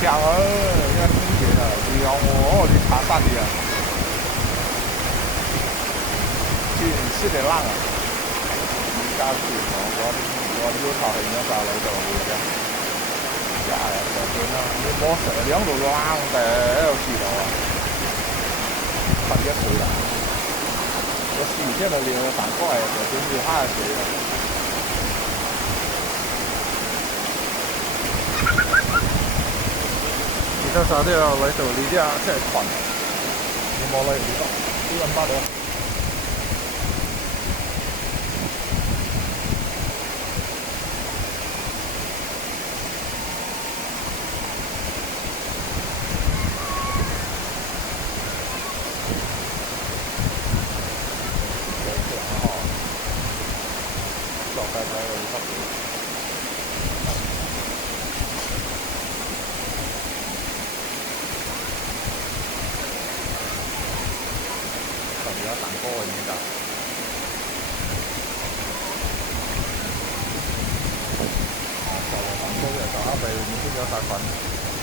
強啊，而家春節啊，你講我你爬山的啊，去得冷啊，而家去我有套係咩啥嚟做嘅，呀呀，真係你冇食兩度冷嘅喺度去到啊，快啲水啦，我洗現在連蛋糕係真係下水啊。而家啥都要嚟到呢啲啊，真係煩。你冇嚟唔得，呢咁多嘢。落街睇我濕嘅。而家蛋糕係點㗎？就蛋糕又就啱味，唔知有曬粉。